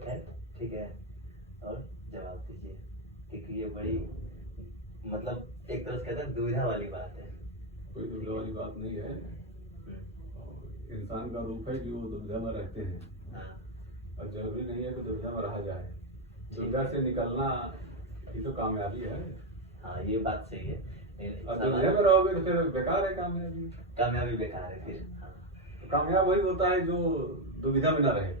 खैर ठीक है। और जवाब दीजिए, क्योंकि ये बड़ी मतलब एक तरह से कहते हैं दुविधा वाली बात है। कोई दुविधा वाली बात नहीं है। हम्म, और इंसान का रूप है कि वो दुविधा में रहते हैं, हाँ और जरूरी नहीं है कि दुविधा में रहा जाए। जी। दुविधा से निकलना ही तो कामयाबी है। हाँ ये बात सही है। और दुविधा में रहोगे तो फिर बेकार है कामयाबी। कामयाबी बेकार है फिर। हाँ तो कामयाब वही होता है जो दुविधा में न रहे,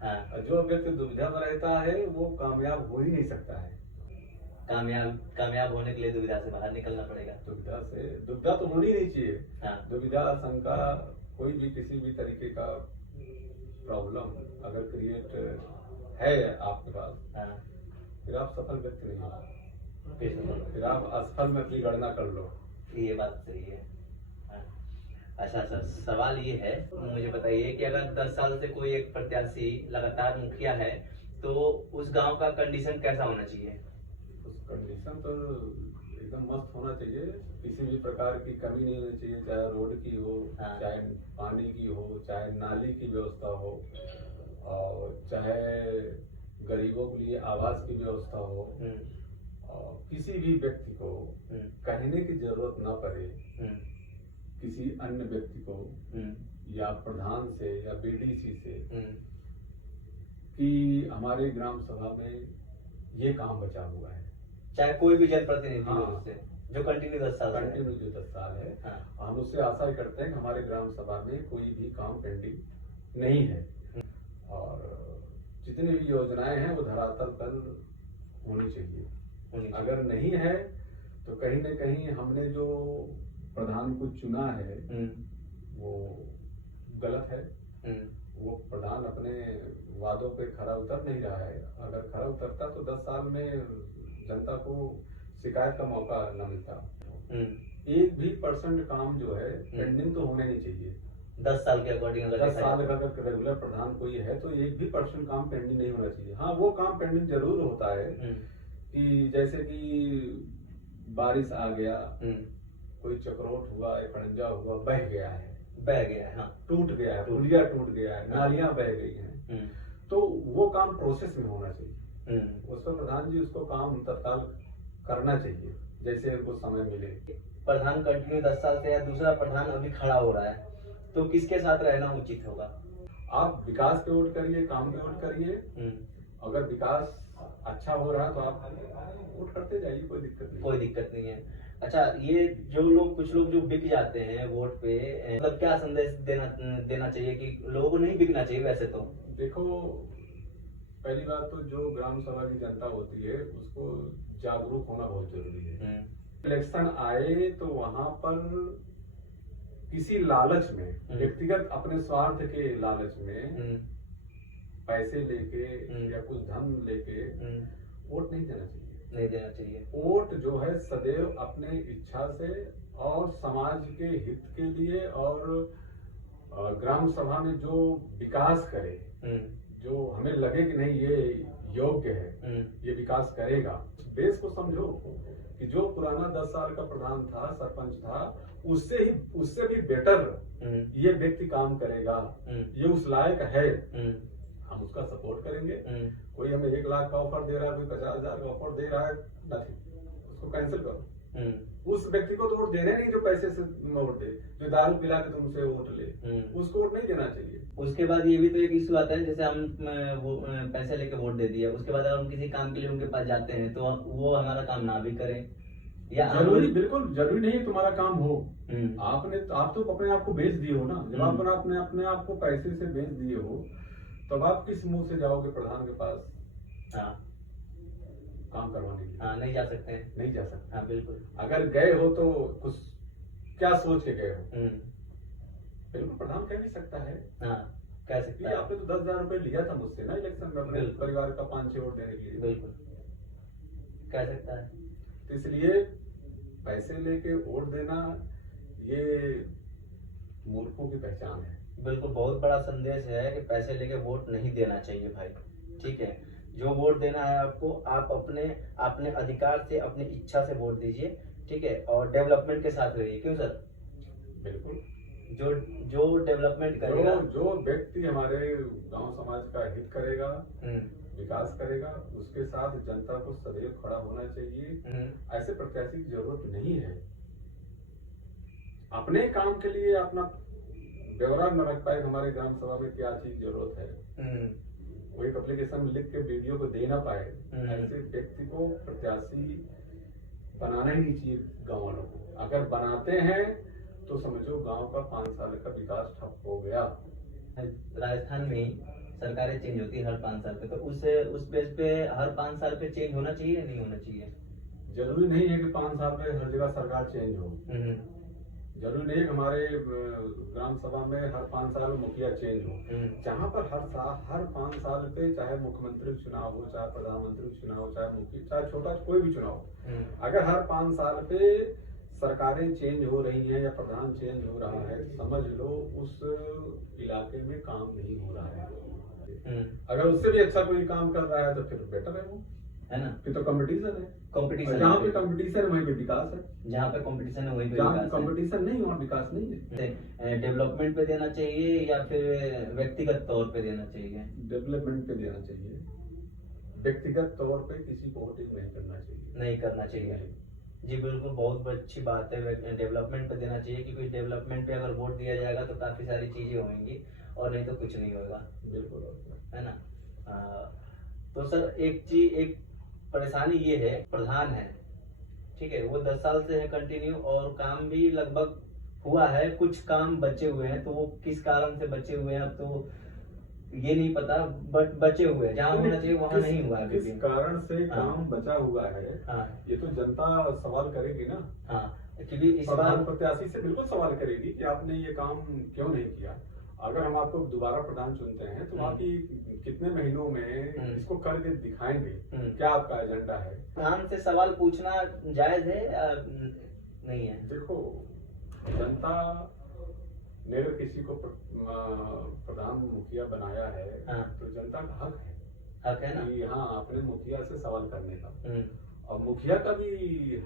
हाँ। और जो व्यक्ति दुविधा में रहता है वो कामयाब हो ही नहीं सकता है। कामयाब होने के लिए दुविधा से बाहर निकलना पड़ेगा। दुविधा तो होनी नहीं चाहिए। हाँ दुविधा, शंका, कोई भी किसी भी तरीके का प्रॉब्लम अगर क्रिएट है आपके पास, हाँ फिर आप सफल व्यक्ति नहीं हो, फिर फिर आप असफल में अपनी गणना कर लो। ये बात सही है। हाँ। अच्छा सर, सवाल ये है, मुझे बताइए कि अगर 10 साल से कोई एक प्रत्याशी लगातार मुखिया है तो उस गांव का कंडीशन कैसा होना चाहिए? उस कंडीशन तो एकदम मस्त होना चाहिए, किसी भी प्रकार की कमी नहीं होनी चाहिए, चाहे रोड की हो, हाँ। चाहे पानी की हो, चाहे नाली की व्यवस्था हो, और चाहे गरीबों के लिए आवास की व्यवस्था हो, और किसी भी व्यक्ति को कहने की जरूरत ना पड़े किसी अन्य व्यक्ति को या प्रधान से या बीडीसी से कि हमारे ग्राम सभा में ये काम बचा हुआ है। चाहे कोई भी जनप्रतिनिधि हो, हाँ। उससे जो कंटिन्यू 10 साल से है। कंटिन्यू जो 10 साल है, हाँ। हम उससे आशा करते हैं कि हमारे ग्राम सभा में कोई भी काम पेंडिंग नहीं है, और जितनी भी योजनाएं हैं वो धरातल पर होनी चाहिए। अगर नहीं है तो कहीं न कहीं हमने जो प्रधान को चुना है वो गलत है। वो प्रधान अपने वादों पे खरा उतर नहीं रहा है। अगर खरा उतरता तो 10 साल में जनता को शिकायत का मौका न मिलता। 1% काम जो है पेंडिंग तो होने नहीं चाहिए। 10 साल के अकॉर्डिंग 10 साल का अगर रेगुलर प्रधान कोई है तो 1% काम पेंडिंग नहीं होना चाहिए। हाँ, वो काम पेंडिंग जरूर होता है कि जैसे कि बारिश आ गया, कोई चक्रवात हुआ, एक खड़ंजा हुआ, बह गया है, हाँ, टूट गया है, पुलिया टूट गया है, नालियां बह गई हैं, तो वो काम प्रोसेस में होना चाहिए। उस पर प्रधान जी उसको काम तत्काल करना चाहिए, जैसे उनको समय मिले। प्रधान कंटिन्यू 10 साल से या दूसरा प्रधान अभी खड़ा हो रहा है तो किसके साथ रहना उचित होगा? आप विकास पे वोट करिए, काम पे वोट करिए। अगर विकास अच्छा हो रहा है तो आप वोट करते जाइए, कोई दिक्कत नहीं है। अच्छा, ये जो लोग, कुछ लोग जो बिक जाते हैं वोट पे, मतलब क्या संदेश देना चाहिए कि लोगों को नहीं बिकना चाहिए? वैसे तो देखो, पहली बात तो जो ग्राम सभा की जनता होती है उसको जागरूक होना बहुत जरूरी है। इलेक्शन आए तो वहां पर किसी लालच में, व्यक्तिगत अपने स्वार्थ के लालच में पैसे लेके या कुछ धन लेके वोट नहीं देना चाहिए। वोट जो है सदैव अपने इच्छा से और समाज के हित के लिए, और ग्राम सभा में जो विकास करे, जो हमें लगे कि नहीं ये योग्य है, ये विकास करेगा। देश को समझो कि जो पुराना 10 साल का प्रधान था, सरपंच था, उससे भी बेटर ये व्यक्ति काम करेगा, ये उस लायक है, हम उसका सपोर्ट करेंगे। कोई हमें 1 लाख का ऑफर दे रहा है, कोई 50,000 का ऑफर दे रहा है, नहीं, उसको कैंसिल करो। उस व्यक्ति को तो वोट देना नहीं जो पैसे से वोट दे, जो दारू पिला के तुमसे वोट ले, उसको वोट नहीं देना चाहिए। उसके बाद ये भी तो एक इश्यू आता है, जैसे हम वो पैसे लेके वोट दे दिया, उसके बाद अगर हम किसी काम के लिए उनके पास जाते हैं तो वो हमारा काम ना भी करें, या बिल्कुल जरूरी नहीं है तुम्हारा काम हो। आप तो अपने आप को बेच दिए हो ना। जब आप अपने आप को पैसे से बेच दिए हो तब आप किस मुंह से जाओगे प्रधान के पास? हाँ, काम करवाने के लिए? हाँ, नहीं जा सकते हैं। नहीं जा सकते। हाँ बिल्कुल। अगर गए हो तो कुछ क्या सोच के गए हो? बिल्कुल प्रधान कह भी सकता है। हाँ, कह सकता है। आपने तो 10,000 रुपए लिया था मुझसे ना इलेक्शन में अपने परिवार का 5-6 वोट देने के लिए। बिल्कुल कह सकता है। तो इसलिए पैसे लेके वोट देना ये मूर्खों की पहचान है। बिल्कुल, बहुत बड़ा संदेश है कि पैसे लेके वोट नहीं देना चाहिए भाई। ठीक है, जो वोट देना है आपको, आप अपने अधिकार से, अपनी इच्छा से वोट दीजिए। ठीक है, और डेवलपमेंट के साथ रहिए। क्यों सर? बिल्कुल। जो जो डेवलपमेंट करेगा, जो व्यक्ति हमारे गांव समाज का हित करेगा, हम्म, विकास करेगा, उसके साथ जनता को सदैव खड़ा होना चाहिए। ऐसे प्रत्याशी की जरूरत नहीं है। अपने काम के लिए अपना ब्यौरा न रख पाए हमारे ग्राम सभा में क्या चीज जरूरत है, वो एक एप्लीकेशन में लिख के वीडियो को दे ना पाए, ऐसे व्यक्ति को प्रत्याशी बनाना ही नहीं चाहिए गाँव वालों को। अगर बनाते हैं तो समझो गांव का 5 साल का विकास ठप हो गया। राजस्थान में सरकारें चेंज होती है हर 5 साल पे, तो उस बेस पे हर 5 साल पे चेंज होना चाहिए या नहीं होना चाहिए? जरूरी नहीं है कि 5 साल में हर जगह सरकार चेंज हो। जरूरी नहीं है कि हमारे ग्राम सभा में हर 5 साल में मुखिया चेंज हो। जहाँ पर हर 5 साल पे चाहे मुख्यमंत्री चुनाव हो, चाहे प्रधानमंत्री चुनाव हो, चाहे मुखिया, चाहे छोटा कोई भी चुनाव हो, अगर हर 5 साल पे सरकारें चेंज हो रही हैं या प्रधान चेंज हो रहा है, समझ लो उस इलाके में काम नहीं हो रहा है। अगर उससे भी अच्छा कोई काम कर रहा है तो फिर बेटर है, वो है ना? फिर तो कंपटीशन है। कंपटीशन, जहाँ पे कंपटीशन है वहीं पे विकास है, जहाँ पे कंपटीशन है वहीं पे जहाँ विकास है। कंपटीशन नहीं वहाँ विकास नहीं है। डेवलपमेंट पे देना चाहिए या फिर व्यक्तिगत तौर पे देना चाहिए? डेवलपमेंट पे देना चाहिए। व्यक्तिगत तौर पे किसी को वोटिंग नहीं करना चाहिए। नहीं करना चाहिए। जी बिल्कुल, बहुत अच्छी बात है। डेवलपमेंट पे देना चाहिए, क्योंकि डेवलपमेंट पे अगर वोट दिया जाएगा तो काफी सारी चीजें होंगी, और नहीं तो कुछ नहीं होगा। बिल्कुल, है ना? तो सर एक परेशानी ये है, प्रधान है, ठीक है, वो 10 साल से है कंटिन्यू, और काम भी लगभग हुआ है, कुछ काम बचे हुए हैं, तो वो किस कारण से बचे हुए हैं अब तो ये नहीं पता, बट बचे हुए हैं, जहाँ होना चाहिए वहाँ नहीं हुआ है। किस कारण से हाँ। काम बचा हुआ है, हाँ, ये तो जनता सवाल करेगी ना। हाँ, क्योंकि इस प्रधान बार प्रत्याशी से बिल्कुल सवाल करेगी कि आपने ये काम क्यों नहीं किया। अगर हम आपको दोबारा प्रधान चुनते हैं तो आप कितने महीनों में इसको करके दिखाएंगे, क्या आपका एजेंडा है। प्रधान से सवाल पूछना जायज है या नहीं है? देखो, जनता ने अगर किसी को प्रधान मुखिया बनाया है, हाँ। तो जनता का हक है ना? कि हाँ, अपने मुखिया से सवाल करने का, और मुखिया का भी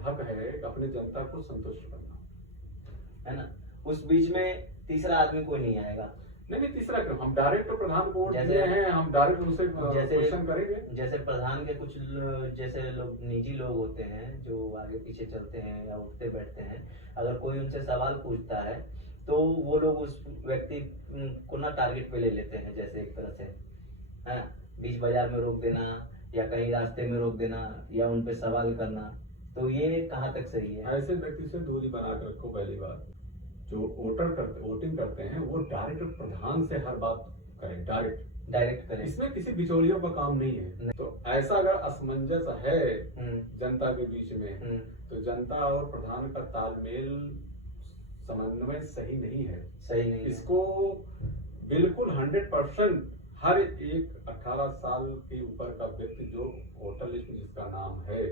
हक है कि अपने जनता को संतुष्ट करना, है ना? उस बीच में तीसरा आदमी कोई नहीं आएगा। नहीं, तीसरा क्यों? हम डायरेक्ट प्रधान को वोट जैसे- दिए हैं, हम डायरेक्ट उनसे क्वेश्चन करेंगे। जैसे प्रधान के कुछ जैसे लोग, निजी लोग होते हैं जो आगे पीछे चलते हैं या उठते बैठते हैं, अगर कोई उनसे सवाल पूछता है तो वो लोग उस व्यक्ति को ना टारगेट पे ले लेते हैं, जैसे एक तरह से, है ना? बीच बाजार में रोक देना या कहीं रास्ते में रोक देना या उन पे सवाल करना, तो ये कहाँ तक सही है? ऐसे व्यक्ति से दूरी बना कर रखो। पहली बात, जो वोटिंग करते हैं वो डायरेक्ट प्रधान से हर बात करें, डायरेक्ट करें, इसमें किसी बिचौलियों का काम नहीं है। तो ऐसा अगर असमंजस है जनता के बीच में, तो जनता और प्रधान का तालमेल, समन्वय सही नहीं है। इसको बिल्कुल 100% हर एक 18 साल के ऊपर का व्यक्ति जो वोटर लिस्ट में जिसका नाम है,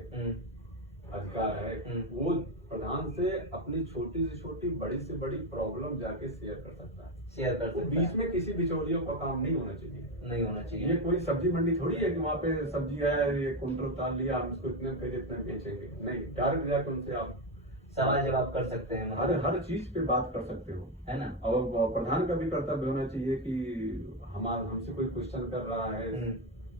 अधिकार है, वो प्रधान से अपनी छोटी से छोटी, बड़ी से बड़ी प्रॉब्लम जाके शेयर कर सकता है। बीच में किसी बिचौलियों का काम नहीं होना चाहिए। ये कोई सब्जी मंडी थोड़ी है कि वहाँ पे सब्जी है, ये कुंटल उतार लिया, हम इसको इतने पे इतने बेचेंगे। नहीं, डायरेक्ट जाके उनसे आप सवाल जवाब कर सकते हैं, हर चीज पे बात कर सकते हो, है ना? और प्रधान का भी कर्तव्य होना चाहिए कि हमसे कोई क्वेश्चन कर रहा है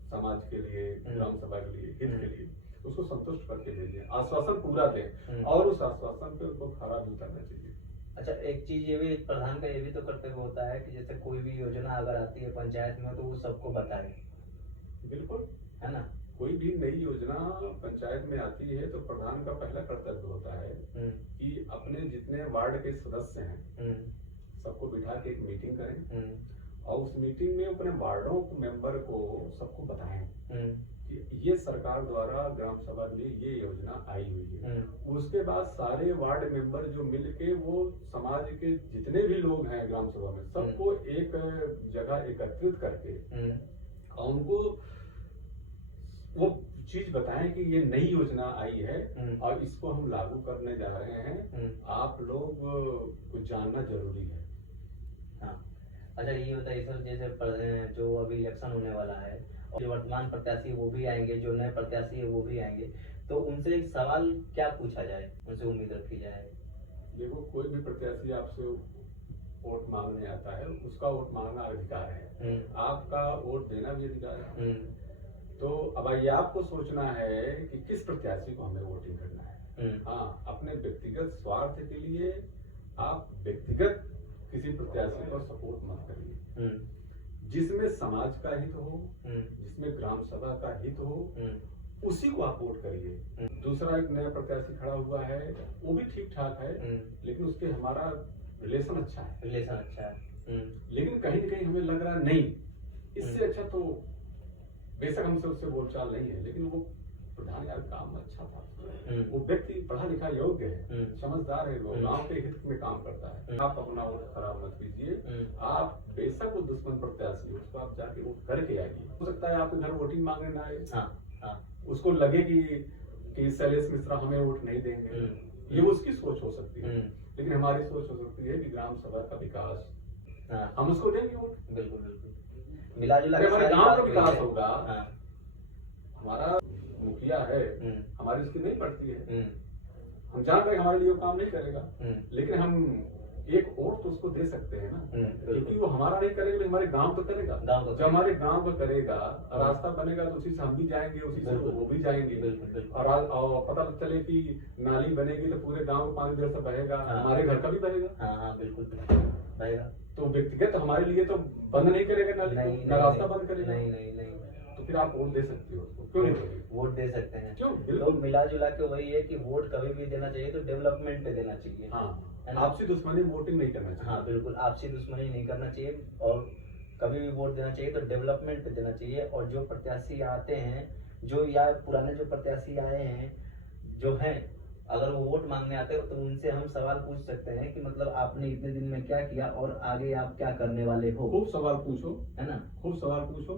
समाज के लिए, ग्राम सभा के लिए, हित के लिए, उसको संतुष्ट करके भेजें, आश्वासन पूरा दें, और उस आश्वासन पे उनको खरा भी उतरना चाहिए। अच्छा, एक चीज ये भी प्रधान का ये भी तो कर्तव्य होता है कि जैसे कोई भी योजना अगर आती है पंचायत में तो वो सबको बताए। बिल्कुल, है ना? कोई भी नई योजना पंचायत में आती है तो प्रधान का पहला कर्तव्य होता है कि अपने जितने वार्ड के सदस्य हैं सबको बिठा के एक मीटिंग करें, और उस मीटिंग में अपने वार्डों मेंबर को सबको बताएं कि ये सरकार द्वारा ग्राम सभा में ये योजना आई हुई है। उसके बाद सारे वार्ड मेंबर जो मिलके वो समाज के जितने भी लोग हैं ग्राम सभा में, सबको एक जगह एकत्रित करके और उनको वो चीज बताएं कि ये नई योजना आई है और इसको हम लागू करने जा रहे हैं, आप लोग को जानना जरूरी है। हाँ। अच्छा, ये बताइए सर, जैसे जो अभी इलेक्शन होने वाला है और जो वर्तमान प्रत्याशी वो भी आएंगे, जो नए प्रत्याशी है वो भी आएंगे, तो उनसे एक सवाल क्या पूछा जाए, उनसे उम्मीद रखी जाए? देखो, कोई भी प्रत्याशी आपसे वोट मांगने आता है उसका वोट मांगना अधिकार है, आपका वोट देना भी अधिकार है। तो अब ये आपको सोचना है कि किस प्रत्याशी को हमें वोटिंग करना है। हाँ, अपने व्यक्तिगत स्वार्थ के लिए आप व्यक्तिगत किसी प्रत्याशी को सपोर्ट मत करिए। जिसमें समाज का हित हो, जिसमें ग्राम सभा का हित हो, उसी को आप वोट करिए। दूसरा एक नया प्रत्याशी खड़ा हुआ है, वो भी ठीक ठाक है, लेकिन उसके हमारा रिलेशन अच्छा है, लेकिन कहीं न कहीं हमें लग रहा नहीं, इससे अच्छा तो बेशक हमसे उससे बोलचाल नहीं है, लेकिन वो प्रधान यार काम अच्छा था, वो व्यक्ति पढ़ा लिखा योग्य है, समझदार है, वो गांव के हित में काम करता है। आप अपना वोट खराब मत कीजिए। आप बेशक वो दुश्मन प्रत्याशी उसको आप जाके वोट करके आइए। हो सकता है आपके घर वोटिंग मांगने ना आए, उसको लगे कि शैलेश मिश्रा हमें वोट नहीं देंगे, ये उसकी सोच हो सकती है, लेकिन हमारी सोच हो सकती है कि ग्राम सभा का विकास, हम उसको देंगे वोट। बिल्कुल मिला जुला हमारे गांव का विकास होगा। हमारा मुखिया है, हमारी उसकी नहीं पड़ती है, हम जान रहे हमारे लिए वो काम नहीं करेगा, लेकिन हम एक वोट तो उसको दे सकते हैं ना, क्योंकि वो हमारा नहीं करेगा, हमारे गांव का करेगा। जब हमारे गांव का करेगा, रास्ता बनेगा तो उसी से हम भी जाएंगे, उसी से वो भी जाएंगे, और पता चले कि नाली बनेगी तो पूरे गांव में पानी देर से बहेगा, हमारे घर का भी बहेगा। बिल्कुल बहेगा। तो व्यक्तिगत हमारे लिए तो बंद नहीं करेगा नाली, ना रास्ता बंद करेगा। नहीं, तो फिर आप वोट दे सकते हो, क्यों नहीं दोगे? वोट दे सकते हैं। क्यों? तो मिला जुला के वही है कि वोट कभी भी देना चाहिए तो डेवलपमेंट पे देना चाहिए। आपसी दुश्मनी वोटिंग नहीं करना चाहिए। हाँ बिल्कुल, आपसी दुश्मनी नहीं करना चाहिए, और कभी भी वोट देना चाहिए तो डेवलपमेंट पे देना चाहिए। और जो प्रत्याशी आते हैं, जो या पुराने जो प्रत्याशी आए हैं जो हैं, अगर वो वोट मांगने आते हो तो उनसे हम सवाल पूछ सकते हैं कि मतलब आपने इतने दिन में क्या किया और आगे आप क्या करने वाले हो। खूब सवाल पूछो, है ना, खूब सवाल पूछो,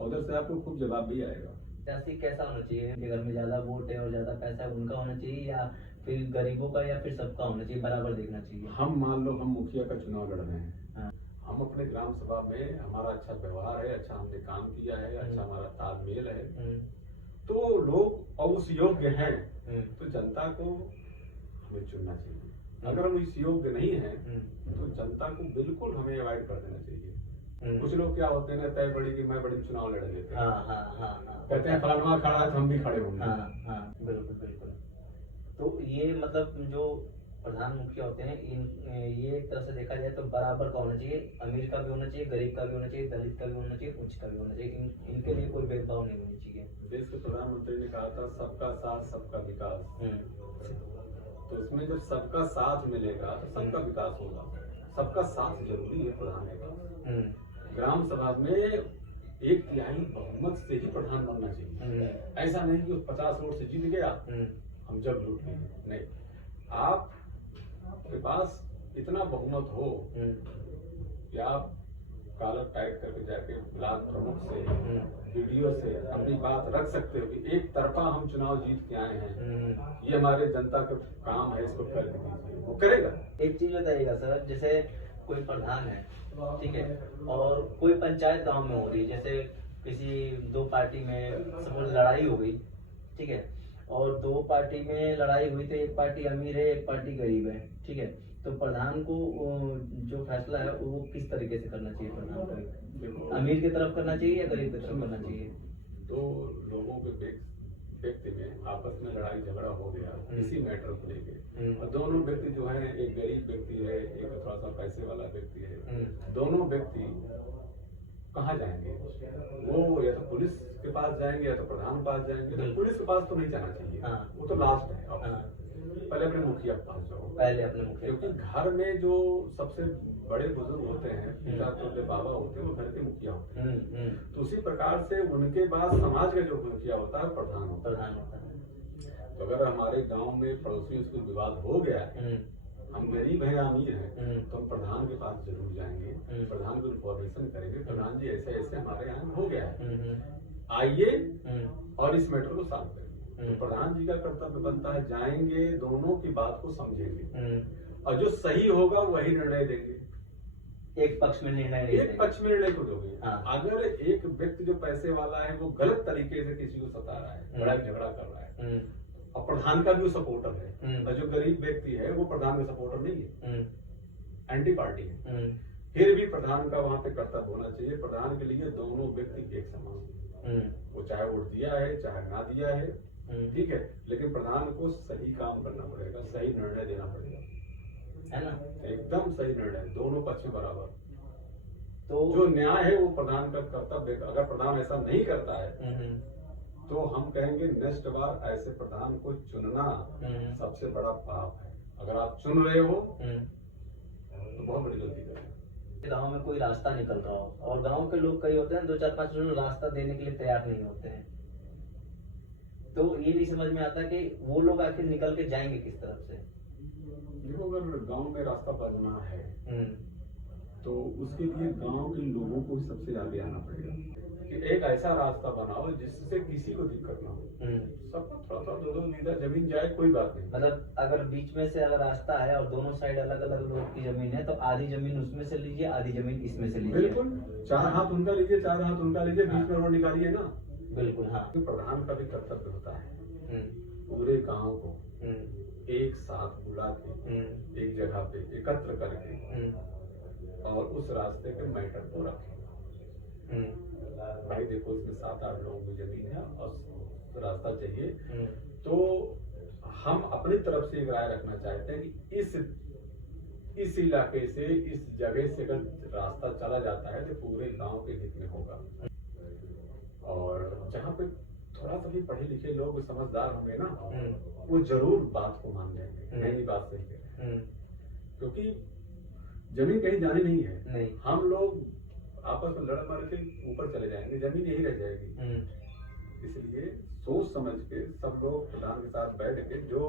उधर से आपको खूब जवाब भी आएगा। प्रत्याशी कैसा होना चाहिए? घर में ज्यादा वोट है और ज्यादा पैसा है उनका होना चाहिए, या फिर गरीबों का, या फिर सबका होना चाहिए, बराबर देखना चाहिए? हम मान लो हम मुखिया का चुनाव लड़ रहे हैं, हम अपने ग्राम सभा में हमारा अच्छा व्यवहार है, अच्छा हमने काम किया है, अच्छा हमारा तालमेल है, तो लोग और उस योग्य हैं, तो जनता को हमें चुनना चाहिए। अगर हम इस योग्य नहीं है तो जनता को बिल्कुल हमें अवॉइड कर देना चाहिए। कुछ लोग क्या होते हैं, तय बड़ी कि मैं बड़ी चुनाव लड़ लेते हैं, कहते हैं फलाना खड़ा है तो हम भी खड़े होंगे। बिल्कुल। तो ये मतलब जो प्रधान मुखिया होते हैं, ये एक तरह से देखा जाए तो बराबर का होना चाहिए, अमीर का भी होना चाहिए, गरीब का भी होना चाहिए, दलित का भी होना चाहिए, उच्च का भी होना चाहिए, इनके लिए कोई भेदभाव नहीं होनी चाहिए। देश के प्रधानमंत्री ने कहा था सबका साथ सबका विकास, तो इसमें जब सबका साथ मिलेगा तो सबका विकास होगा। सबका साथ जरूरी है प्रधान के पास। ग्राम सभा में 1/3 बहुमत से ही प्रधान बनना चाहिए। ऐसा नहीं कि 50 वोट से जीत गया हम जब लूट लिए, नहीं, आपके पास इतना बहुमत हो कि आप कॉलर टाइट करके जाके ब्लॉक प्रमुख से, वीडियो से अपनी बात रख सकते हो कि एक तरफा हम चुनाव जीत के आए हैं, ये हमारे जनता का काम है, इसको कर दीजिए, वो करेगा। एक चीज बताइएगा सर, जैसे कोई प्रधान है, ठीक है, और कोई पंचायत गांव में हो रही है, जैसे किसी दो पार्टी में सपोज लड़ाई हो गई, ठीक है, और दो पार्टी में लड़ाई हुई तो एक पार्टी अमीर है, एक पार्टी गरीब है, ठीक है, तो प्रधान को जो फैसला है वो किस तरीके से करना चाहिए? प्रधान को अमीर की तरफ करना चाहिए या गरीब की तरफ करना चाहिए? तो लोगों के व्यक्ति में आपस में लड़ाई झगड़ा हो गया इसी मैटर को लेके, और दोनों व्यक्ति जो है, एक गरीब व्यक्ति है, एक थोड़ा सा पैसे वाला व्यक्ति है, दोनों व्यक्ति कहाँ जाएंगे? वो या तो पुलिस के पास जाएंगे या तो प्रधान के पास जाएंगे। तो पुलिस के पास तो नहीं जाना चाहिए, वो तो लास्ट है। पहले अपने मुखिया के पास जाओ, पहले अपने मुखिया, क्योंकि घर में जो सबसे बड़े बुजुर्ग होते हैं, पिता छोटे बाबा होते हैं, वो घर के मुखिया होते हैं। तो उसी प्रकार से उनके बाद समाज का जो मुखिया होता है प्रधान होता है। तो अगर हमारे गांव में पड़ोसियों से विवाद हो गया है, हम गरीब हैं या अमीर हैं, तो हम प्रधान के पास जरूर जाएंगे, प्रधान को इन्फॉर्मेशन करेंगे, प्रधान जी ऐसे ऐसे हमारे यहाँ हो गया है, आइए और इस मैटर को सॉल्व करेंगे। तो प्रधान जी का कर्तव्य बनता है, जाएंगे, दोनों की बात को समझेंगे, और जो सही होगा वही निर्णय देंगे। एक पक्ष में निर्णय को दोगे। अगर एक व्यक्ति जो पैसे वाला है वो गलत तरीके से किसी को सता रहा है, लड़ाई झगड़ा कर रहा है, और प्रधान का भी सपोर्टर है, और जो गरीब व्यक्ति है वो प्रधान का सपोर्टर नहीं है, एंटी पार्टी है, फिर भी प्रधान का वहां पे कर्तव्य होना चाहिए। प्रधान के लिए दोनों व्यक्ति एक समान, वो चाहे वोट दिया है चाहे ना दिया है, ठीक है, लेकिन प्रधान को सही काम करना पड़ेगा, सही निर्णय देना पड़ेगा, है ना, एकदम सही निर्णय, दोनों पक्ष बराबर। तो जो न्याय है वो प्रधान का कर्तव्य है। अगर प्रधान ऐसा नहीं करता है तो हम कहेंगे नेक्स्ट बार ऐसे प्रधान को चुनना सबसे बड़ा पाप है। अगर आप चुन रहे हो तो बहुत बड़ी गलती कर रहे हो। गांव में कोई रास्ता निकल रहा हो और गांव के लोग कई होते हैं 2-4-5 लोग रास्ता देने के लिए तैयार नहीं होते हैं, तो ये नहीं समझ में आता कि वो लोग आखिर निकल के जाएंगे किस तरफ से। देखो, अगर गांव में रास्ता बनना है तो उसके लिए गांव के लोगों को सबसे आगे आना पड़ेगा कि एक ऐसा रास्ता बनाओ जिससे किसी को दिक्कत ना हो। सबको थोड़ा थोड़ा 2-2 बीघा जमीन जाए, कोई बात नहीं। मतलब अगर बीच में से अगर रास्ता है और दोनों साइड अलग अलग लोग की जमीन है तो आधी जमीन उसमें से लीजिए, आधी जमीन इसमें से लीजिए। बिल्कुल, 4 हाथ उनका लीजिए, 4 हाथ उनका लीजिए, बीच में रोड निकालिए ना। बिल्कुल, हाँ। तो प्रधान का भी कर्तव्य होता है पूरे गांव को एक साथ बुला के एक जगह पे एकत्र करके और उस रास्ते के मैटर को रखें। भाई देखो, इसमें 7-8 लोगों की जमीन है और रास्ता चाहिए, तो हम अपनी तरफ से एक राय रखना चाहते हैं कि इस इलाके से, इस जगह से अगर रास्ता चला जाता है तो पूरे गांव के हित में होगा। और जहाँ पे थोड़ा सा भी पढ़े लिखे लोग समझदार होंगे ना, वो जरूर बात को मान लेंगे, नहीं बात सही है, क्योंकि जमीन कहीं जानी नहीं है। हम लोग आपस में लड़ मर के ऊपर चले जाएंगे, जमीन यही रह जाएगी। इसलिए सोच समझ के सब लोग प्रधान के साथ बैठ के जो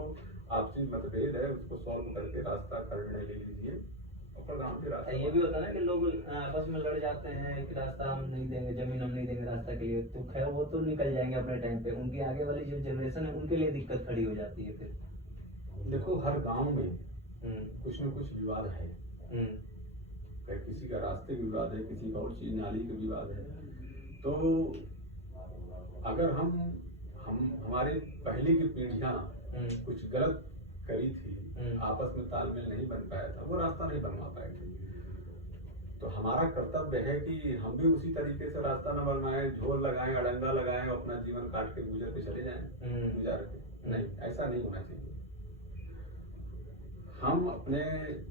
आपसी मतभेद है उसको सॉल्व करके रास्ता का निर्णय ले लीजिए। और प्रधान के रास्ता ये भी होता है ना कि लोग आपस में लड़ जाते हैं कि रास्ता हम नहीं देंगे, जमीन हम नहीं देंगे रास्ता के लिए, तो खैर वो तो निकल जाएंगे अपने टाइम पे, उनकी आगे वाली जो जनरेशन है उनके लिए दिक्कत खड़ी हो जाती है। फिर देखो, हर गांव में कुछ न कुछ विवाद है, किसी का रास्ते का विवाद है, किसी का और चीज नाली का विवाद है। तो अगर हमारे पहले की पीढ़ियां कुछ गलत करी थी, आपस में तालमेल नहीं बन पाया था, वो रास्ता नहीं बनवा पाए थे, तो हमारा कर्तव्य है कि हम भी उसी तरीके से रास्ता न बनवाएं, झोल लगाएं, अड़ंगा लगाएं, अपना जीवन काट के गुजर के चले जाएं, गुजार के। नहीं, ऐसा नहीं होना चाहिए। हम अपने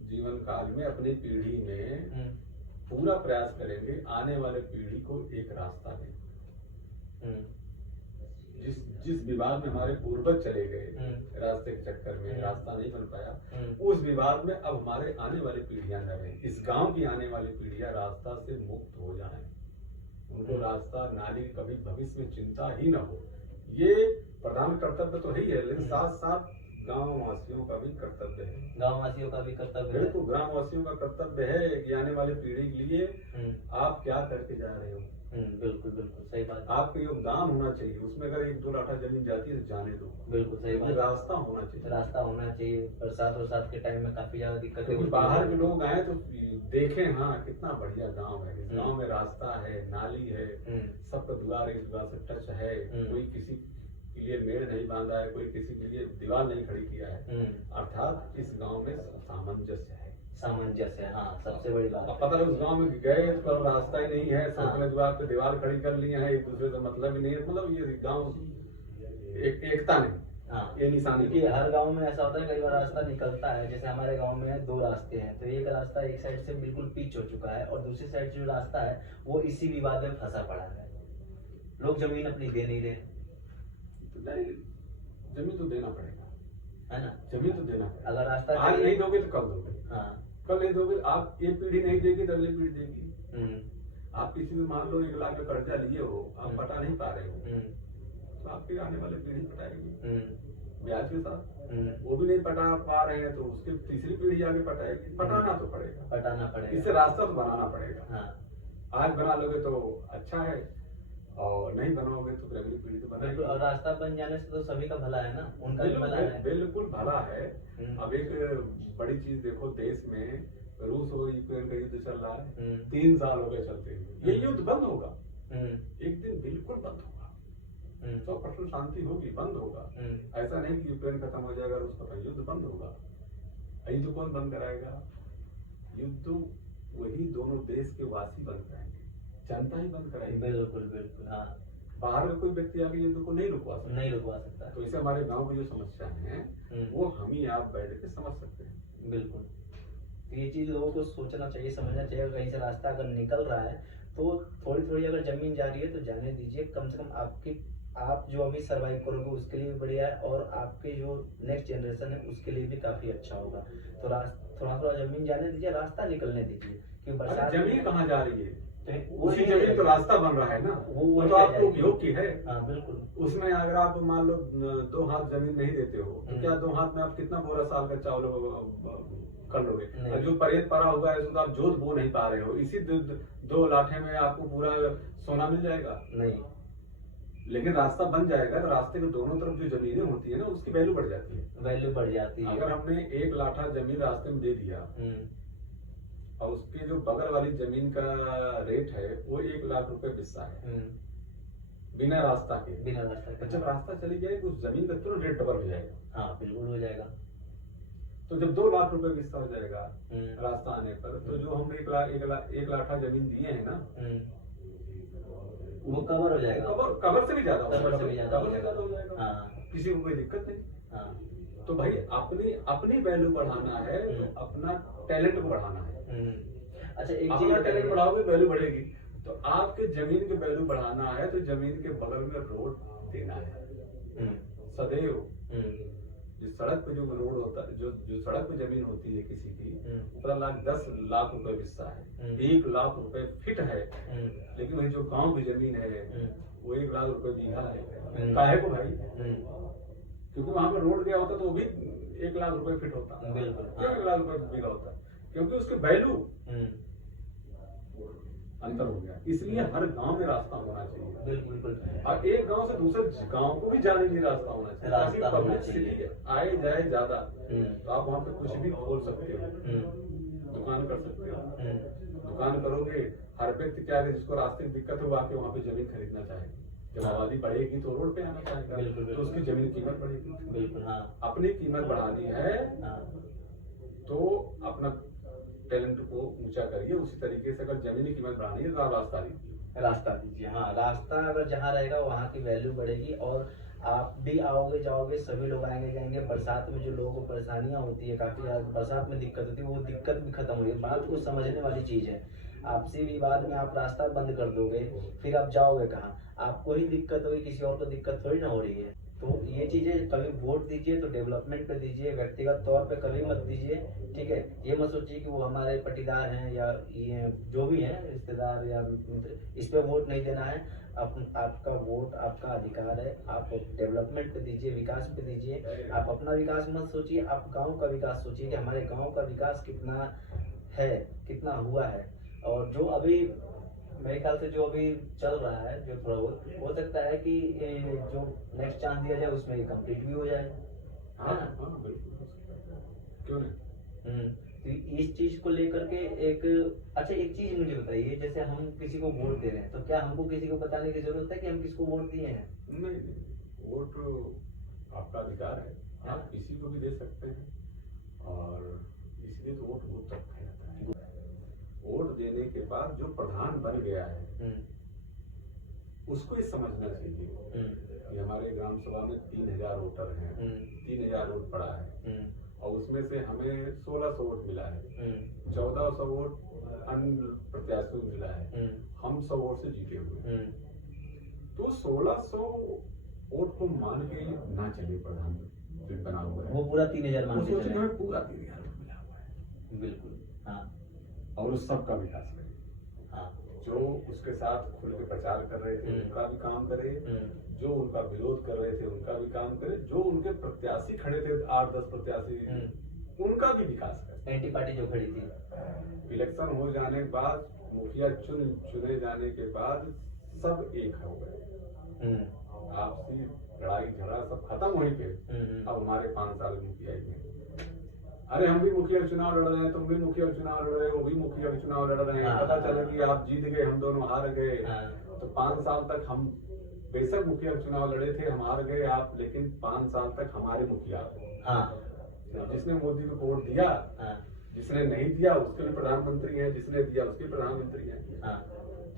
जीवन काल में, अपनी पीढ़ी में पूरा प्रयास करेंगे आने वाले पीढ़ी को एक रास्ता दें। जिस विवाद में हमारे पूर्वज चले गए रास्ते के चक्कर में, रास्ता नहीं बन पाया, उस विवाद में अब हमारे आने वाली पीढ़ियां न रहें, इस गांव की आने वाली पीढ़ियां रास्ता से मुक्त हो जाएं, उनको रास्ता नाली कभी भविष्य में चिंता ही न हो। ये प्रधान कर्तव्य तो ही है, लेकिन साथ साथ गांव वासियों का भी कर्तव्य है। गांव वासियों का भी कर्तव्य है। बिल्कुल, ग्राम वासियों का कर्तव्य है कि आने वाली पीढ़ी के लिए आप क्या करके जा रहे हो। बिल्कुल बिल्कुल सही बात। आपका योगदान होना चाहिए उसमें। अगर 1-2 लाठा जमीन जाती है तो जाने दो, बिल्कुल सही बात। रास्ता होना चाहिए, रास्ता होना चाहिए। बरसात के टाइम में काफी ज्यादा दिक्कतें होती है। बाहर के लोग आए तो देखें, हाँ कितना बढ़िया गांव है, इस गांव में रास्ता है, नाली है, सबका द्वार एक द्वार से टच है, कोई किसी के लिए मेड़ नहीं बांधा है, कोई किसी के लिए दीवार नहीं खड़ी किया है, अर्थात इस गांव में सामंजस्य है। सामंजस्य है, हाँ, सबसे बड़ी बात। अब पता नहीं उस गांव में गए तो रास्ता ही नहीं है, सब अपने द्वार पे दीवार खड़ी कर लिए हैं, एक दूसरे से मतलब ही नहीं है, मतलब ये गांव एकता नहीं। हाँ, ये निशानी कि हर गांव में ऐसा होता है, कई बार रास्ता निकलता है, जैसे हमारे गांव में 2 रास्ते हैं, तो एक रास्ता एक साइड से बिल्कुल पिच हो चुका है और दूसरी साइड जो रास्ता है वो इसी विवाद में फंसा पड़ा है, लोग जमीन अपनी दे नहीं रहे। जमीन तो देना पड़ेगा, है ना, जमीन तो देना पड़ेगा। अगर रास्ता आज नहीं दोगे तो कल दोगे। हाँ, कल नहीं दोगे, आप ये पीढ़ी नहीं देगी तो अगली पीढ़ी देगी। आप किसी से मान लो 1 लाख का कर्जा लिए हो, आप पटा नहीं पा रहे हो, तो आपकी आने वाली पीढ़ी पटाएगी ब्याज के साथ। वो भी नहीं पटा पा रहे हैं तो उसकी तीसरी पीढ़ी आगे पटाएगी। पटाना तो पड़ेगा, पटाना पड़ेगा, इससे रास्ता तो बनाना पड़ेगा। हाँ, आज बना लोगे तो अच्छा है और नहीं बनाओगे तो फिर अगली पीढ़ी तो बनाएगी। और रास्ता बन जाने से तो सभी का भला है ना, उनका भी भला है। बिल्कुल भला है। अब एक बड़ी चीज देखो, देश में रूस और यूक्रेन का युद्ध चल रहा है, 3 साल हो गए चलते हुए। ये युद्ध बंद होगा, एक दिन बिल्कुल बंद होगा, 100% शांति होगी, बंद होगा। ऐसा नहीं कि यूक्रेन खत्म हो जाएगा, रूस खत्म, युद्ध बंद होगा। युद्ध कौन बंद कराएगा? युद्ध वही दोनों देश के वासी बंद कराएंगे, जनता ही बंद कराएगी। बिल्कुल बिल्कुल। हाँ, बाहर का कोई व्यक्ति आके युद्ध को नहीं रुकवा सकता, नहीं रुकवा सकता। तो इसे हमारे गांव की जो समस्या है वो हम ही आप बैठ के समझ सकते हैं। बिल्कुल, तो ये चीज लोगों को सोचना चाहिए, समझना चाहिए। कहीं से रास्ता अगर निकल रहा है तो थोड़ी थोड़ी अगर जमीन जा रही है तो जाने दीजिए। कम से कम आप जो अभी सरवाइव करोगे उसके लिए भी बढ़िया है, और आपके जो नेक्स्ट जनरेशन है उसके लिए भी काफी अच्छा होगा। तो थोड़ा थोड़ा जमीन जाने दीजिए, रास्ता निकलने दीजिए। क्योंकि बरसात जमीन कहाँ जा रही है, तो उसी जमीन तो रास्ता बन रहा है ना, वो तो आपको उपयोग की है। हाँ बिल्कुल। उसमें अगर आप मान लो 2 हाथ जमीन नहीं देते हो तो क्या 2 हाथ में आप कितना बोरा साल का चावल कर लोगे? और जो परेत पड़ा हुआ है उसको आप जोत बो नहीं पा रहे हो, इसी 2 लाठे में आपको पूरा सोना मिल जाएगा? नहीं। लेकिन रास्ता बन जाएगा तो रास्ते के दोनों तरफ जो जमीनें होती है ना उसकी वैल्यू बढ़ जाती है। वैल्यू बढ़ जाती है। अगर हमने 1 लाठा जमीन रास्ते में दे दिया और उसके जो बगल वाली जमीन का रेट है वो 1 लाख रुपए हिस्सा है बिना रास्ता के। बिना रास्ता के। जब रास्ता चली जाएगी उस जमीन का तुरंत रेट डबल हो जाएगा। हाँ बिल्कुल हो जाएगा। तो जब 2 लाख रुपए हिस्सा हो जाएगा रास्ता आने पर, तो जो हम 1 लाठा जमीन दिए है ना वो कवर हो जाएगा। कवर से भी ज्यादा कवर से भी ज्यादा हो जाएगा। हाँ। किसी को कोई दिक्कत नहीं। हाँ। तो भाई अपनी वैल्यू बढ़ाना है तो अपना टैलेंट को बढ़ाना है। अच्छा, एक अपना टैलेंट बढ़ाओगे वैल्यू बढ़ेगी। तो आपके जमीन की वैल्यू बढ़ाना है तो जमीन के बगल में रोड देना है सदैव। जो सड़क पे जो रोड होता है, जो सड़क पे जमीन होती है किसी की 10 लाख रुपए हिस्सा है, 1 लाख रुपए फिट है। लेकिन वही जो गांव की जमीन है वो 1 लाख रुपए बीघा है। काहे को भाई? क्योंकि वहां पर रोड गया होता तो वो भी 1 लाख रुपए फिट होता। क्यों 1 लाख रुपए बीघा होता? क्योंकि उसकी वैल्यू अंतर हो गया। इसलिए हर गांव में रास्ता होना चाहिए। बिल्कुल। और एक गांव से दूसरे गांव को भी जाने के लिए रास्ता होना चाहिए, ताकि पब्लिसिटी आए जाए ज्यादा। तो आप वहाँ पे कुछ भी खोल सकते हो, दुकान कर सकते हो। दुकान करोगे, हर व्यक्ति क्या है जिसको रास्ते में दिक्कत हो आके वहाँ पे जमीन खरीदना चाहेगा। जब आबादी बढ़ेगी तो रोड पे आना चाहेगा, तो उसकी जमीन कीमत बढ़ेगी। बिल्कुल। हाँ। अपनी कीमत बढ़ानी है तो अपना टैलेंट को ऊंचा करिए। उसी तरीके से अगर जमीनी कीमत बढ़ानी है तो आप रास्ता दीजिए। हाँ, रास्ता अगर जहाँ रहेगा वहाँ की वैल्यू बढ़ेगी, और आप भी आओगे जाओगे, सभी लोग आएंगे जाएंगे। बरसात में जो लोगों को परेशानियाँ होती है, काफी बरसात में दिक्कत होती है, वो दिक्कत भी खत्म हुई है। बात को समझने वाली चीज है। आपसी विवाद में आप रास्ता बंद कर दोगे, फिर आप जाओगे कहाँ? आपको ही दिक्कत होगी, किसी और को दिक्कत थोड़ी ना हो रही है। तो ये चीजें कभी वोट दीजिए तो डेवलपमेंट पे दीजिए, व्यक्तिगत तौर पे कभी मत दीजिए। ठीक है, ये मत सोचिए कि वो हमारे पटीदार हैं या ये जो भी हैं रिश्तेदार या मित्र, इस पे वोट नहीं देना है। आपका वोट आपका अधिकार है। आप डेवलपमेंट पे दीजिए, विकास पे दीजिए। आप अपना विकास मत सोचिए, आप गाँव का विकास सोचिए कि हमारे गाँव का विकास कितना है, कितना हुआ है। और जो अभी मेरे ख्याल से जो अभी चल रहा है, जो थोड़ा बहुत हो सकता है कि जो नेक्स्ट चांस दिया जाए उसमें ये कंप्लीट भी हो जाए। हाँ, बिल्कुल, क्यों नहीं? तो इस चीज को लेकर के एक चीज मुझे बताइए, जैसे हम किसी को वोट दे रहे हैं तो क्या हमको किसी को बताने की जरूरत है कि हम किसको वोट दिए हैं? नहीं, वोट आपका अधिकार है, आप किसी को भी दे सकते हैं। और इसलिए तो वोट बूथ तक है। वोट देने के बाद जो प्रधान बन गया है उसको ये समझना चाहिए कि हमारे ग्राम सभा में 3000 वोटर हैं, 3000 वोट पड़ा है, और उसमें से हमें 1600 वोट मिला है, 1400 वोट अन्य प्रत्याशियों को मिला है, हम 100 वोट से जीते हुए। तो 1600 वोट को मान के ना चले प्रधान जो बना हुआ है, वो पूरा 3000 मान के चले, पूरा 3000 वोट मिला हुआ है। बिल्कुल। हाँ। और उस सब का विकास करे। हाँ। जो उसके साथ खुल के प्रचार कर रहे थे उनका भी काम करे, जो उनका विरोध कर रहे थे उनका भी काम करे, जो उनके प्रत्याशी खड़े थे 8-10 प्रत्याशी उनका भी विकास करे। एंटी पार्टी जो खड़ी थी, इलेक्शन हो जाने के बाद, मुखिया चुने जाने के बाद सब एक हो गए। आपसी लड़ाई झगड़ा सब खत्म वहीं पे। अब हमारे 5 साल मुखिया ही हैं। अरे हम भी मुखिया चुनाव लड़ रहे हैं, तुम भी मुखिया चुनाव लड़ रहे हो, वो भी मुखिया चुनाव लड़ रहे हैं। पता चले कि आप जीत गए, हम दोनों हार गए। तो 5 साल तक हम बेशक मुखिया चुनाव लड़े थे, हम हार गए आप, लेकिन 5 साल तक हमारे मुखिया जिसने मोदी को वोट दिया, जिसने नहीं दिया उसके भी प्रधानमंत्री हैं, जिसने दिया उसके प्रधानमंत्री हैं। हाँ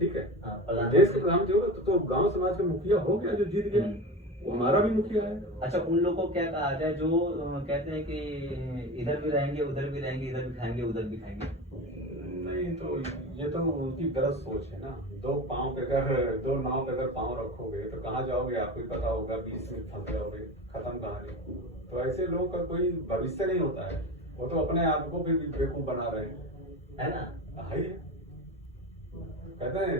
ठीक है, हाँ, देश के प्रधानमंत्री होगा तो गांव समाज का मुखिया हो गया जो जीत गया, वो हमारा भी मुखिया है। अच्छा, उन लोगों को क्या कहा जाए जो कहते हैं कि इधर भी रहेंगे उधर भी रहेंगे, इधर भी खाएंगे उधर भी खाएंगे? नहीं, तो ये तो उनकी गलत सोच है ना। दो नाव पे अगर पाँव रखोगे तो कहाँ जाओगे आपको ही पता होगा, बीच में फंस जाओगे, खत्म कहानी। तो ऐसे लोगों का कोई भविष्य नहीं होता है, वो तो अपने आप को भी बेवकूफ बना रहे हैं, है ना? है। कहते हैं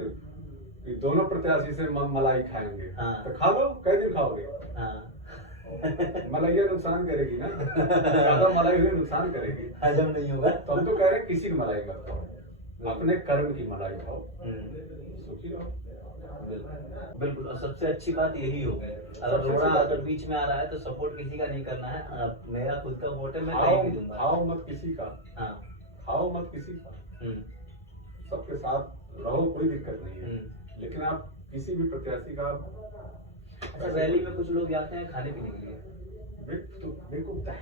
कि दोनों प्रत्याशी से मलाई खाएंगे। हाँ। तो खा लो, कई दिन खाओगे? हाँ। मलाइया नुकसान करेगी ना, ज्यादा मलाई हुई नुकसान करेगी, हजम नहीं होगा। तो हम तो कह रहे हैं किसी की मलाई मत खाओ, अपने कर्म की मलाई खाओ, सुखी रहो। बिल्कुल, और सबसे अच्छी बात यही होगी, अगर रोड़ा अगर बीच में आ रहा है तो सपोर्ट किसी का नहीं करना है। मेरा खुद का वोट है, मैं कहीं भी दूंगा। खाओ मत किसी का, हाँ, खाओ मत किसी का, सबके साथ रहो, कोई दिक्कत नहीं है, लेकिन आप किसी भी प्रत्याशी का। अच्छा, रैली में कुछ लोग जाते हैं खाने पीने के लिए, बेवकूफ है।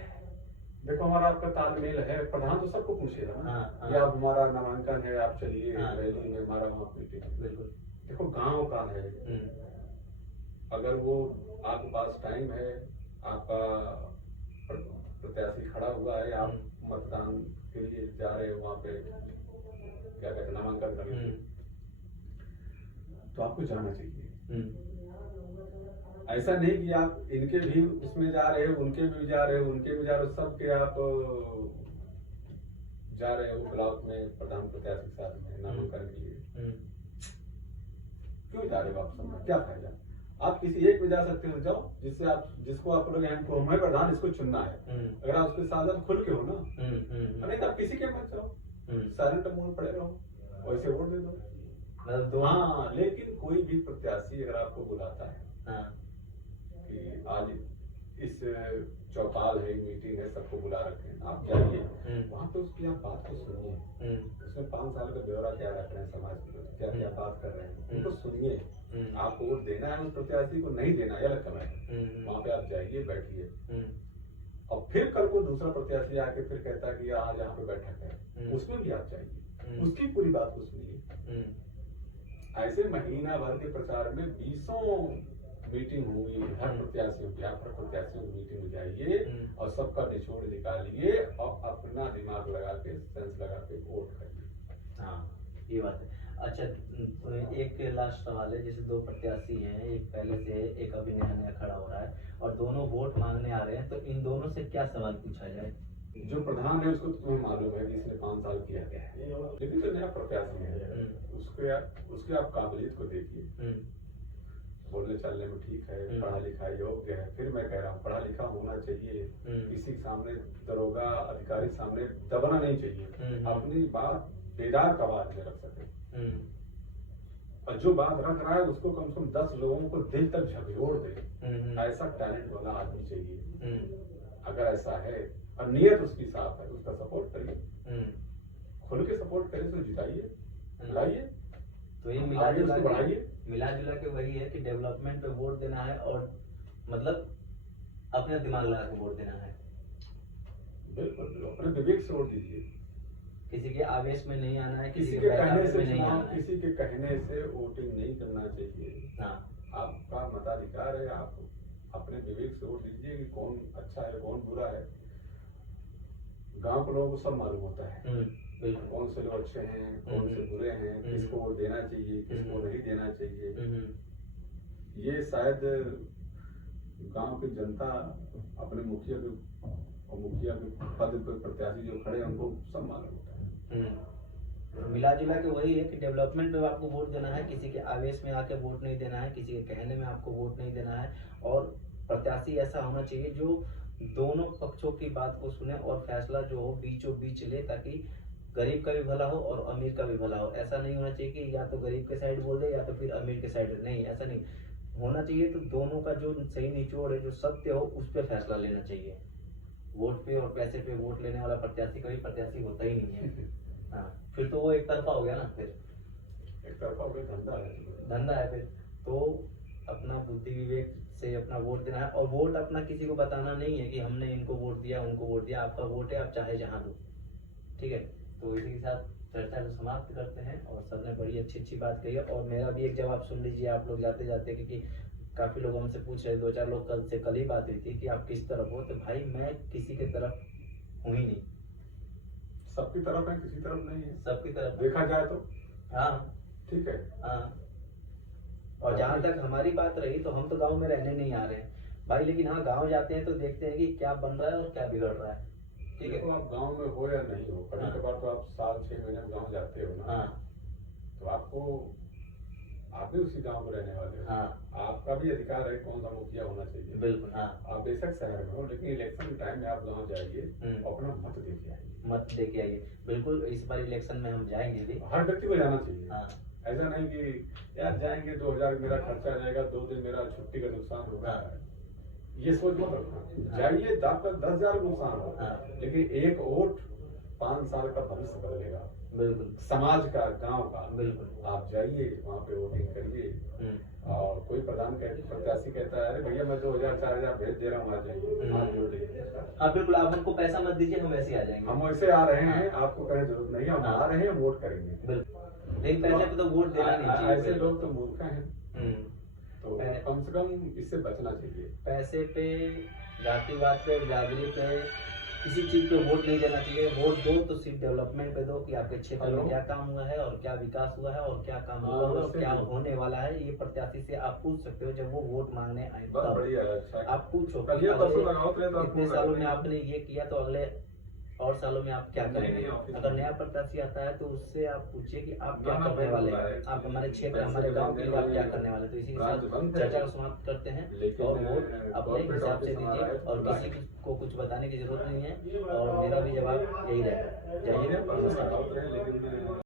देखो हमारा आपका तालमेल है, प्रधान तो सबको पूछेगा ना। हाँ, या हमारा नामांकन है, आप चलिए हाँ, रैली में, हमारा वहाँ मीटिंग। बिल्कुल। देखो गांव का है, अगर वो आपके पास टाइम है, आपका प्रत्याशी खड़ा हुआ है, आप मतदान के लिए जा रहे हो वहाँ पे, क्या कहते हैं, नामांकन करने, तो आपको जाना चाहिए। ऐसा नहीं कि आप इनके भी उसमें जा रहे हो, उनके भी जा रहे हो, उनके भी जा रहे हो, सबके आप जा रहे हो ब्लॉक में प्रधान प्रत्याशी के साथ में नामांकन के लिए। क्यों जा रहे हो आप सब? क्या फायदा? आप किसी एक में जा सकते हो, जाओ जिसको आप लोग हमको हमें प्रधान इसको चुनना है, अगर आप उसके साथ खुल के हो ना, नहीं तो आप किसी के मत जाओ, साइलेंट मोड पड़े रहो, वैसे वोट दे दो। हाँ, लेकिन कोई भी प्रत्याशी अगर आपको बुलाता है कि आज इस चौपाल है, मीटिंग है, सबको बुला रखे हैं, आप जाइए वहाँ पे, उसकी आप बात को सुनिए, उसमें 5 साल का ब्यौरा क्या रख रहे हैं, समाज के लिए क्या क्या बात कर रहे हैं, उनको सुनिए। आपको वोट देना है उस प्रत्याशी को, नहीं देना है अलग करना है, वहाँ पे आप जाइए, बैठिए, और फिर कल को दूसरा प्रत्याशी आके फिर कहता है कि आज यहाँ पे बैठक है, उसमें भी आप जाइए, उसकी पूरी बात को सुनिए। ऐसे महीना भर के प्रचार में 20 मीटिंग हुई, हर प्रत्याशियों की, आप हर प्रत्याशियों की मीटिंग में जाइए और सबका निचोड़ निकालिए और अपना दिमाग लगा के, सेंस लगा के वोट करिए। हाँ, ये बात है। अच्छा, एक लास्ट सवाल है, जैसे 2 प्रत्याशी हैं, एक पहले से है, एक अभी नया खड़ा हो रहा है, और दोनों वोट मांगने आ रहे हैं, तो इन दोनों से क्या सवाल पूछा जाए? जो प्रधान है उसको तुम्हें मालूम है कि इसने 5 साल किया गया है, लेकिन जो नया प्रत्याशी है उसके आप काबिलियत को देखिए, बोलने चलने में ठीक है, पढ़ा लिखा योग्य है, फिर मैं कह रहा हूँ पढ़ा लिखा होना चाहिए, किसी के सामने, दरोगा अधिकारी सामने दबना नहीं चाहिए, अपनी बात बेदार आवाज में रख सके, और जो बात रख रहा है उसको कम से कम 10 लोगों को दिल तक झकझोर दे, ऐसा टैलेंट वाला आदमी चाहिए। अगर ऐसा है और नियत उसकी साफ है, उसका सपोर्ट करिए, खुल के सपोर्ट करें, तो जिताइए, बुलाइए, तो ये मिला जुला के वही है कि डेवलपमेंट पे वोट देना है, और मतलब अपने दिमाग लगा के वोट देना है। बिल्कुल, अपने विवेक से वोट दीजिए, किसी के आवेश में नहीं आना है, किसी के कहने से नहीं आना है, किसी के कहने से वोटिंग नहीं करना चाहिए। हाँ, आपका मताधिकार है, आप अपने विवेक से वोट दीजिए कि कौन अच्छा है, कौन बुरा है। गांव के लोगों को सब मालूम होता है, कौन से लोग अच्छे हैं, कौन से बुरे हैं, किसको वोट देना चाहिए, किसको नहीं देना चाहिए। ये शायद गांव की जनता अपने मुखिया के पद पर प्रत्याशी जो खड़े हैं उनको सब मालूम होता है। मिला जुला के वही है कि डेवलपमेंट में आपको वोट देना है, किसी के आवेश में आके वोट नहीं देना है, किसी के कहने में आपको वोट नहीं देना है, और प्रत्याशी ऐसा होना चाहिए जो दोनों पक्षों की बात को सुने और फैसला जो हो बीचों बीच ले, ताकि गरीब का भी भला हो और अमीर का भी भला हो। ऐसा नहीं होना चाहिए कि या तो गरीब के साइड बोल दे या तो फिर अमीर के साइड, नहीं, ऐसा नहीं होना चाहिए। तो दोनों का जो सही निचोड़ है, जो सत्य हो, उस पर फैसला लेना चाहिए। वोट पे और पैसे पे वोट लेने वाला प्रत्याशी कभी प्रत्याशी होता ही नहीं है। हाँ, फिर तो वो एक तरफा हो गया ना, फिर एक तरफा हो गया, धंधा है फिर। तो अपना बुद्धि विवेक से अपना वोट देना है, और वोट अपना किसी को बताना नहीं है कि हमने इनको वोट दिया, उनको वोट दिया। आपका वोट है, आप चाहे जहाँ दो। ठीक है, तो इसी के साथ चर्चा को समाप्त करते हैं। और सबने बड़ी अच्छी अच्छी बात कही है, और मेरा भी एक जवाब सुन लीजिए आप लोग जाते जाते, क्योंकि काफ़ी लोग हमसे पूछ रहे, 2-4 लोग कल ही बात हुई थी कि आप किस तरफ हो। तो भाई मैं किसी की तरफ हूँ ही नहीं, सबकी तरफ है, किसी तरफ नहीं है। सबकी तरफ देखा जाए तो हाँ, ठीक है। हाँ। और जहाँ तक हमारी बात रही, तो हम तो गांव में रहने नहीं आ रहे हैं भाई, लेकिन हाँ गांव जाते हैं तो देखते हैं कि क्या बन रहा है और क्या बिगड़ रहा है। ठीक है, तो आप गांव में हो या नहीं हो, कभी हाँ। कभार तो आप साल 6 महीने में गांव जाते हो ना, हाँ, तो आपको, आप भी उसी गांव में रहने वाले हो, हाँ, आपका भी अधिकार है कौन सा मुखिया होना चाहिए। बिल्कुल, हाँ। आप बेशक शहर में हो, लेकिन इलेक्शन के टाइम में आप गांव जाइए, हम्म। अपना मत दे के आइए। मत दे के आइए, बिल्कुल। इस बार इलेक्शन में हम जाएंगे भी। हर व्यक्ति को जाना चाहिए। हाँ, ऐसा नहीं कि यार जाएंगे 2000 मेरा खर्चा आ जाएगा, 2 दिन मेरा छुट्टी का नुकसान होगा, हाँ। ये सोच मत रखना। जाइए, आपका 10,000 नुकसान होगा, हाँ। लेकिन एक वोट 5 साल का भविष्य बदलेगा, बिल्कुल, समाज का, गांव का। बिल्कुल। आप जाइए, वहाँ पे वोटिंग करिए। और कोई प्रत्याशी कहता है अरे भैया मैं 2000-4000 भेज दे रहा हूँ, आ जाइए, हाथ जोड़ लीजिए। हाँ बिल्कुल, आप हमको पैसा मत दीजिए, हम ऐसे ही आ जाएंगे। हम वैसे आ रहे हैं, आपको कहने जरूरत नहीं है, हम आ रहे हैं, वोट करेंगे। बिल्कुल, नहीं पैसे पे तो वोट देना नहीं चाहिए। ऐसे लोग तो मूर्ख हैं, हम्म। तो कम से कम इससे बचना चाहिए। पैसे पे, जातिवाद पे, बिरादरी पे, किसी चीज पे वोट नहीं देना चाहिए। वोट दो तो सिर्फ डेवलपमेंट पे दो, कि आपके क्षेत्र में क्या काम हुआ है और क्या विकास हुआ है और क्या काम हुआ है और क्या होने वाला है। ये प्रत्याशी से आप पूछ सकते हो जब वो वोट मांगने आए, बहुत बढ़िया है, अच्छा। आप पूछो कल तो इतने सालों में आपने ये किया, तो अगले और सालों में आप क्या करेंगे। अगर नया प्रत्याशी आता है तो उससे आप पूछिए कि आप क्या करने वाले हैं, आप हमारे क्षेत्र, हमारे गांव के लिए आप क्या करने वाले। तो इसी के साथ चर्चा को समाप्त करते हैं, और वोट अपने हिसाब से दीजिए, और किसी को कुछ बताने की जरूरत नहीं है। और मेरा भी जवाब यही रहेगा। जय हिंद, नमस्कार।